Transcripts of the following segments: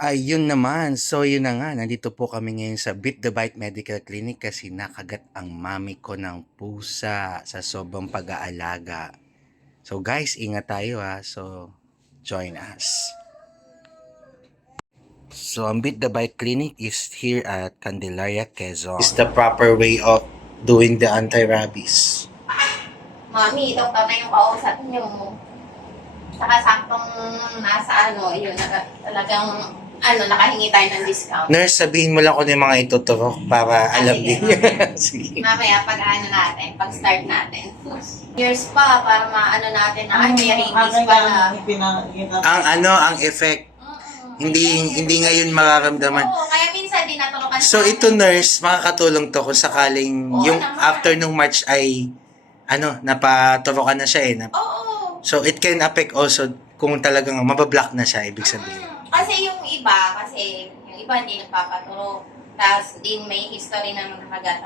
Ayun naman. So, yun na nga. Nandito po kami ngayon sa Beat the Bite Medical Clinic kasi nakagat ang mami ko ng pusa sa sobrang pag-aalaga. So, guys, ingat tayo ha. So, join us. So, ang Beat the Bite Clinic is here at Candelaria, Quezon. Is the proper way of doing the anti-rabies. Mami, ito pa na yung kausap niyo. Saka saktong nasa yun, talagang, nakahingi tayo ng discount. Nurse, sabihin mo lang kung ano yung mga ituturo para alam sige, din. Sige. Mamaya, pag-start natin. Years pa, para natin na, may rabies pala. Ang effect, hindi ngayon mararamdaman. Oo, kaya minsan din natulungan. So ito nurse, makakatulong to kung sakaling Oo, yung naman. after nung March ay napaturo ka na siya eh. Oo. So it can affect also kung talagang mabablock na siya, ibig sabihin. Kasi yung iba hindi nagpapaturo. Tapos din may history na nakagat,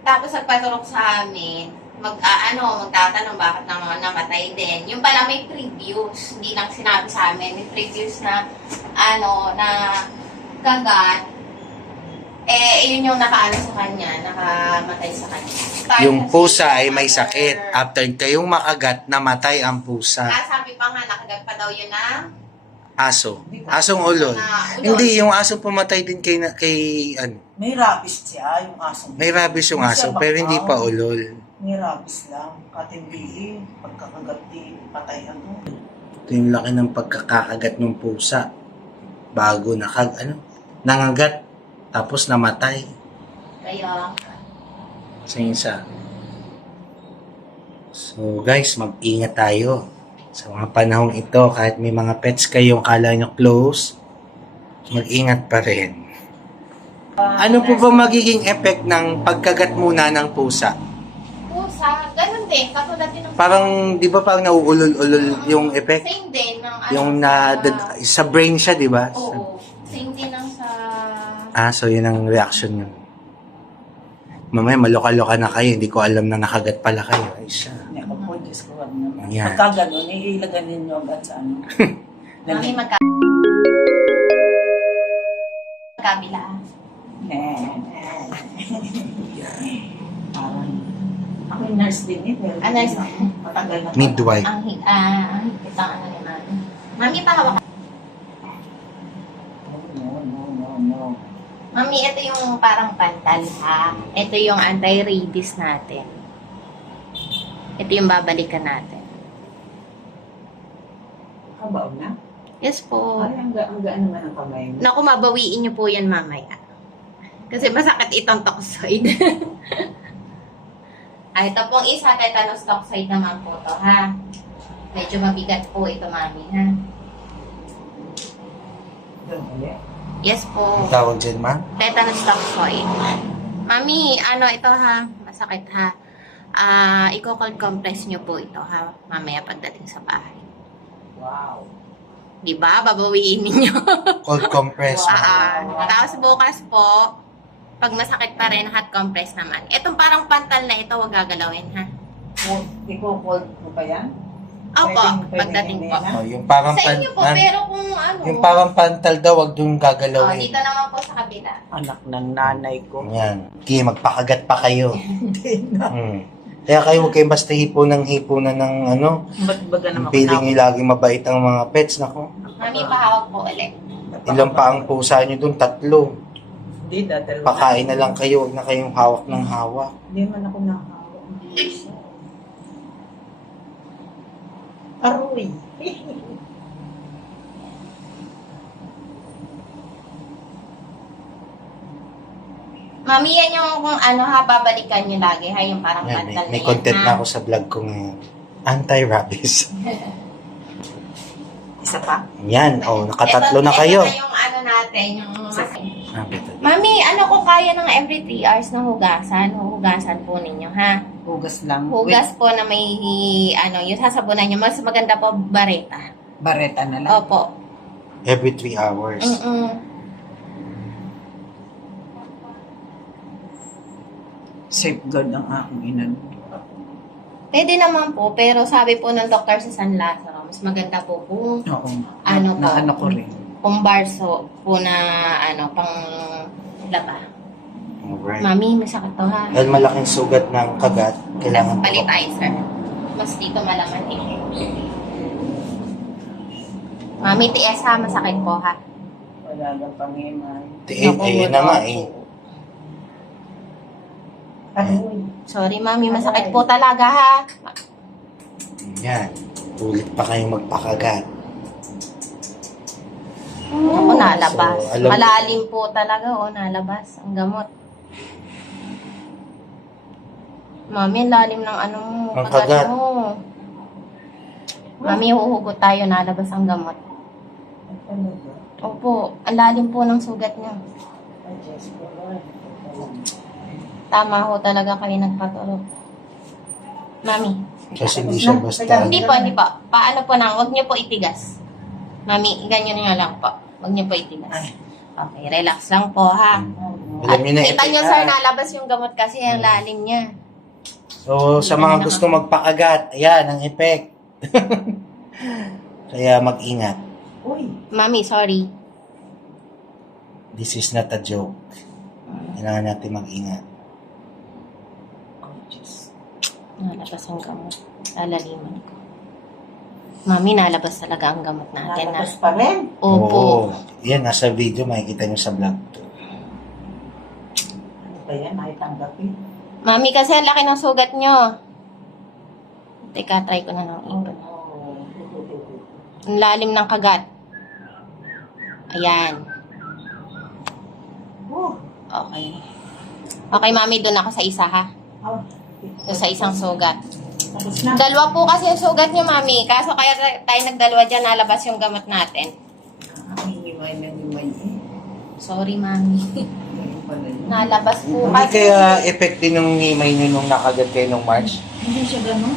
Tapos nagpaturok sa amin, magtatanong bakit namatay din. Yung pala may previous, hindi lang sinabi sa amin, may previous na, na kagat. Yun yung sa kanya, nakamatay sa kanya. Yung pusa ay may sakit. After kayong makagat, namatay ang pusa. Sabi pa nga, nakagat pa daw yun na Aso. Asong ulol. Hindi, yung aso pumatay din kay May rabies siya, yung aso. May rabies yung aso, pero hindi pa ulol. May rabies lang. Katimbihin, pagkakagati, patay Ito yung laki ng pagkakagat ng pusa. Bago nangagat, tapos namatay. Kaya, Sa isa. So guys, mag-ingat tayo. Sa mga panahong ito, kahit may mga pets kayong kala nyo close, mag-ingat pa rin. Ano po ba magiging effect ng pagkagat muna ng pusa? pusa, ganun din, katulad din ng Parang, di ba parang nauulol-ulol yung effect? same din ng Yung sa brain siya, di ba? Oo, same din ng So yun ang reaction yun. Mamaya maloka-loka na kayo, hindi ko alam na nakagat pala kayo. Ay siya. Hindi ako po, Diyos ko. Wag naman. Yan. Pagka gano'n, iilagan ninyo agad sa Mami, magkabila. Parang, ako yung nurse din eh. Pero Nurse. matagal na. Midwife. Ang higit ang ni Mami. Mami, pahawak. No. Mami, ito yung parang pantal, ha? Ito yung anti-rabies natin. Ito yung babalikan natin. Kabaw na? Yes po. Ay, ang gaan naman ang kamay mo. Naku, mabawiin niyo po yan mamaya. Kasi masakit itong toxoid. Ito pong isa, tetanus toxoid naman po to, ha? Medyo mabigat po ito, Mami, ha? Doon ulit. Yes po. Ang tawag dyan, ma? Tetanus toxoid. Mami, ito ha? Masakit ha? Iko-cold compress niyo po ito ha? Mamaya pagdating sa bahay. Wow. Diba? Babawiin ninyo. Cold compress. Tapos bukas po, pag masakit pa rin, hot compress naman. Itong parang pantal na ito, huwag gagalawin ha? Iko-cold mo pa yan? Opo, Pwedeng pagdating po. ganyan, Oh, yung parang Sa inyo po, pero kung yung parang pantal daw, wag yung gagalawin. dito naman po sa kabila. Anak ng nanay ko. Yan. Okay, magpakagat pa kayo. Hindi na. Kaya kayo huwag kayong basta hipunan ng Ba't baga naman feeling nyo laging mabait ang mga pets. Nako. Mami, pahawak po ulit. Ilan pa ang pusa nyo dun? 3. Hindi, dahil Pakain na lang kayo, huwag na kayong hawak ng hawak. Hindi man ako nakahawa. Aroy. Mami, yan yung kung babalikan nyo lagi ha? Yung parang Yan, pantal may na content yan, na ha? ako sa vlog ko ngayon. Anti-rabies. Isa pa? Yan, nakatatlo na kayo. Ito na yung natin, yung Sabi ito. Mami, kung kaya ng every 3 hours na hugasan po ninyo, ha? Hugas lang. Hugas po na may, yung sasabunan nyo, mas maganda po bareta. Bareta na lang. Opo. Every 3 hours. Safeguard ang aking inan. Pwede naman po, pero sabi po ng doktor sa San Lazaro, mas maganda po kung Oo. Ano po? Na ano ko rin. Kumbarso po na pang laba. Alright. Mami, masakit to ha. Dahil malaking sugat ng kagat, kailangan Palit tayo, sir. Mas dito malaman eh. Mami, tiis ha, masakit po ha. Wala na pangimay. Ayun na nga eh. Aroy. Sorry, mami, masakit po talaga ha. Yan. Ulit pa kayong magpakagat. Ako, nalabas. So, alam- Malalim po talaga, nalabas ang gamot. Mami, ang lalim ng mo, Ang kagat. mo. Mami, huhugot tayo, nalabas ang gamot. Talaga. Opo, ang lalim po ng sugat niya. Ay, Diyos ko, Lord. Tama ho talaga kayo nagpatulog. Mami, Kasi hindi siya basta. hindi po. Paano po na, huwag niyo po itigas. Mami, ganyan nga lang po. Huwag niyo po itigas. Okay, relax lang po ha. Alam niyo na Kita effect niyo, ha. sir, nalabas yung gamot kasi ang lalim niya. So, sa mga gusto magpakagat, ayan ang effect. Kaya mag-ingat. Uy. Mami, sorry. This is not a joke. Kailangan natin mag-ingat. Oh, Diyos. Nalabas ang gamot. Lalaliman ko. Mami, nalabas talaga ang gamot natin. Nalabas pa rin. Opo. Oo. Yan, nasa video, makikita nyo sa vlog to. Ano ba yan? Ay, tanggapin. Mami, kasi ang laki ng sugat nyo. Teka, try ko na ng ipon. Oh. Ang lalim ng kagat. Ayan. Oh. Okay. Okay, mami, doon ako sa isa, ha? Oh. Doon sa isang sugat. Tapos na. Dalawa po kasi yung sugat nyo, mami. Kaso kaya tayo nagdalawa dyan, nalabas yung gamot natin. Himay na himay eh. Sorry, mami. Ayun pala yun. Nalabas po Hindi kasi. kaya effect din nung himay nyo nung nakagat kayo nung March? Hindi siya ganun.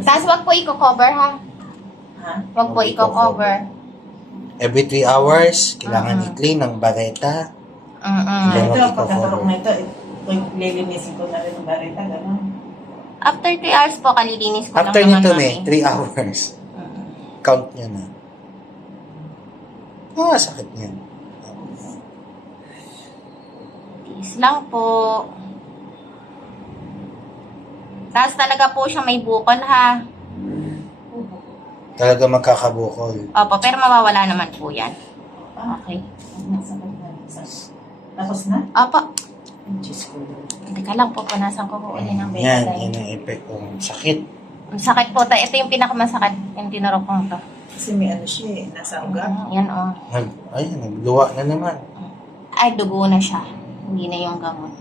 Tapos wag po i-cover, ha? Ha? Wag po Okay, i-cover. Every 3 hours, kailangan Mhm. i-clean ng bareta. Mm-mm. Ilan? Ito, Ikaw, pagkatarong cover. na ito, lilinisin ko na rin ang barita, gano'n. After 3 hours po, kalilinis ko After lang naman, nito, mami. may 3 hours. Mm-mm. Count nyo na. Sakit niyan. Tiis lang po. Tapos talaga po siya may bukol, ha? Talaga magkakabukol. Opo, pero mawawala naman po yan. Okay. Masakit na. Tapos na? Opo. Ay, Diyos ko. Teka lang po, punasan ko po ulit ng Yan, baseline. yun ang effect ng sakit. Ang sakit po. Ito yung pinakamasakit. Yung tinurok kong to. Kasi may ano siya eh, nasa ugat. Yan, oh. Nagluwa na naman. Ay, dugo na siya. Hindi na yung gamot.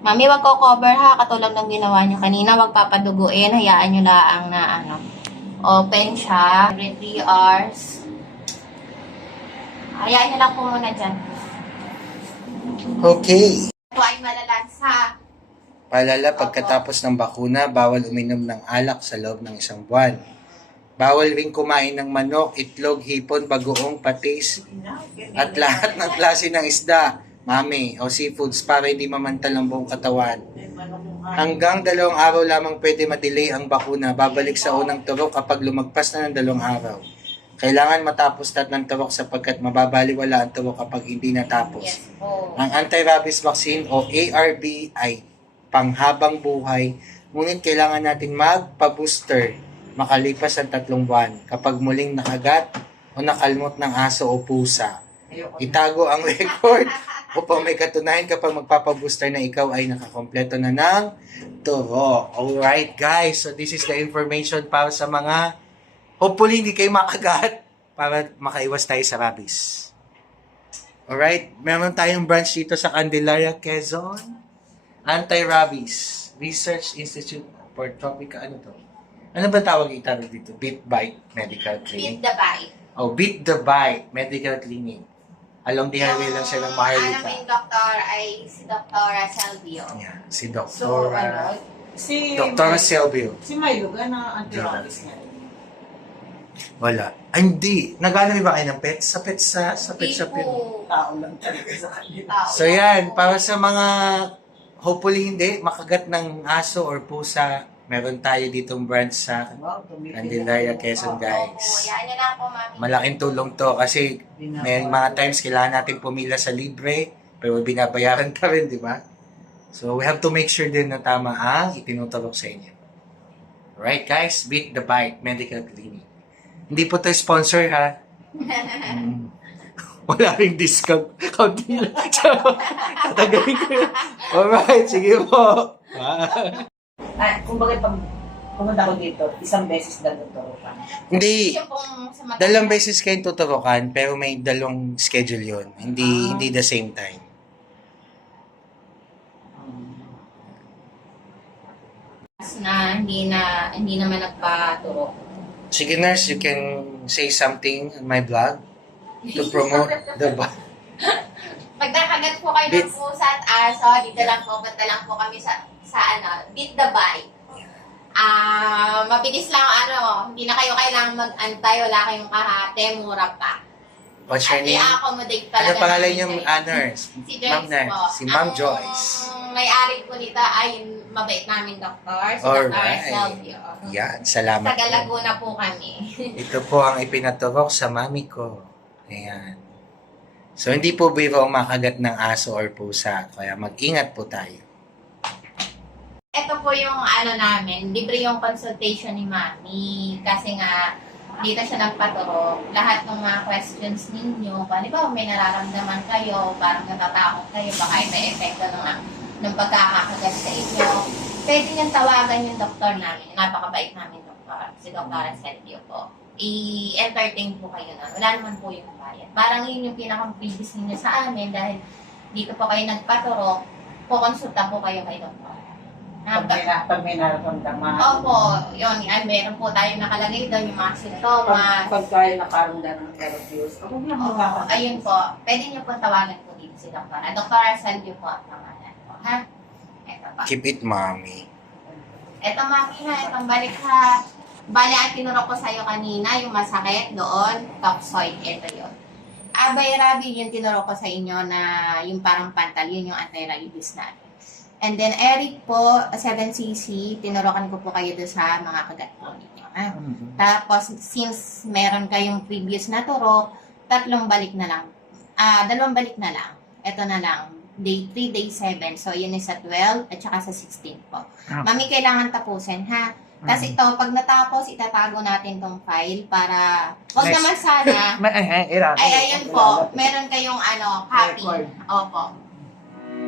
Mami, wag ko cover ha. Katulad ng ginawa niyo kanina. Wag papaduguin. Hayaan niyo laang na open siya. Every 3 hours. Hayaan niyo lang po muna dyan. Okay. Ito ay malalansa. Paalala, pagkatapos ng bakuna, bawal uminom ng alak sa loob ng 1 buwan. Bawal ring kumain ng manok, itlog, hipon, bagoong, patis, at lahat ng klase ng isda, mami, o seafoods para hindi mamantal ang buong katawan. Hanggang 2 araw lamang pwede ma-delay ang bakuna. Babalik sa unang turok kapag lumagpas na ng 2 araw. Kailangan matapos lahat ng turok sapagkat mababaliwala ang turok kapag hindi natapos. Yes po. Ang anti-rabies vaccine o ARV ay panghabang buhay, ngunit kailangan natin magpa-booster makalipas ang 3 buwan kapag muling nakagat o nakalmot ng aso o pusa. Itago ang record upang may katunayan kapag magpapabooster na ikaw ay nakakompleto na ng turok. Alright guys, so this is the information para sa mga hopefully hindi kayo makagat para makaiwas tayo sa rabies. Alright, meron tayong branch dito sa Candelaria, Quezon. Anti-Rabies Research Institute for Tropical, ano to? Ano ba tawag itawag dito? Beat Bite Medical Clinic. Beat the bite. Oh, Beat the Bite Medical Clinic. Along the highway lang siya ng Ang Maharlika. aming doktor ay si Dr. Selvio. Yeah, si So, Dr. si Dr. Selvio. Si Milo, na anti-rabies nga. Wala. Ay, hindi. Nag-ano ba kayo ng pets? Sa pets shop yun. Tao lang talaga sa kanila. Tao. So yan, para sa mga hopefully hindi makagat ng aso or pusa, Meron tayo ditong branch sa Wow, tumipid Candelaria, ako. Quezon, Opo, guys. yan nyo lang po, mami. Malaking tulong to kasi may mga times kailangan natin pumila sa libre pero binabayaran ka rin, di ba? So, we have to make sure din na tama ang itinuturok sa inyo. Right, guys? Beat the Bite Medical Clinic. Hindi po to sponsor, ha? Wala ring discount. Kaunti lang. Tatagalin ko yun. Alright, sige po. Kumbaga pag pumunta ko dito, isang beses na tuturukan. Hindi. Yung pong sa mata- Dalawang beses kayong tuturukan pero may dalawang schedule yun. Hindi the same time. na hindi naman nagpaturo. Sige, nurse, you can say something on my blog to promote the Pag nakagat po kayo ng Bit- pusa at aso, dito lang po, punta lang po kami sa Beat the Bite. Mabilis lang, hindi na kayo kailangan mag-antay, wala kayong kahate, mura pa. What's your At name? i-accommodate Ano talaga pangalan namin niyo, kayo. nurse? Si Ma'am Joyce nurse. po. Si Ma'am Joyce. Ang may-ari po nito ay mabait namin doktor, si Dr. Alright. Arcelio. Yan, salamat Taga po. Laguna po kami. Ito po ang ipinaturok sa mami ko. Ayan. So, hindi po biro ang makagat ng aso or pusa. Kaya mag-ingat po tayo. Ito po yung namin, libre yung consultation ni Mami. Kasi nga, dito siya nagpaturo. Lahat ng mga questions ninyo, ba may nararamdaman kayo, parang natatakot kayo, baka may epekto ng pagkakakagat sa inyo. Pwede niyang tawagan yung doktor namin, napakabait namin doktor, si Dr. Arcelio po. I-entertain po kayo na. Wala naman po yung bayad. Parang yun yung pinaka-previous ninyo sa amin dahil dito po kayo nagpaturo, kukonsulta po kayo kay doktor. Pag may nararamdaman. Opo, yun. Meron po tayong nakalagay doon yung mga sintomas. Pag tayo nakaramdam ng nervous, ako lang Oo, ayun po. Pwede niyo po tawagan po dito si Dr. Dr. Arcelio po ang pangalan po, ha? Ito pa. Keep it, mommy. Ito, mami, ha? Itong balik, ha? Bali, ang tinurok ko sa'yo kanina, yung masakit doon, toxoid, ito yun. Abay, Rabi, yung tinurok ko sa inyo na yung parang pantal, yun yung anti-rabies natin. And then, Eric po, 7cc, tinurokan ko po kayo doon sa mga kagat po ninyo. Ha? Tapos, since meron kayong previous na turok, 3 balik na lang. 2 balik na lang. Ito na lang. Day 3, day 7. So, yun is sa 12 at saka sa 16 po. Mami, kailangan tapusin, ha? Kasi ito, pag natapos, itatago natin tong file para, wag Next. naman sana, ay, ayun po, meron kayong copy. Record. Opo.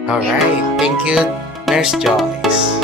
Alright. Thank you, Nurse Joyce.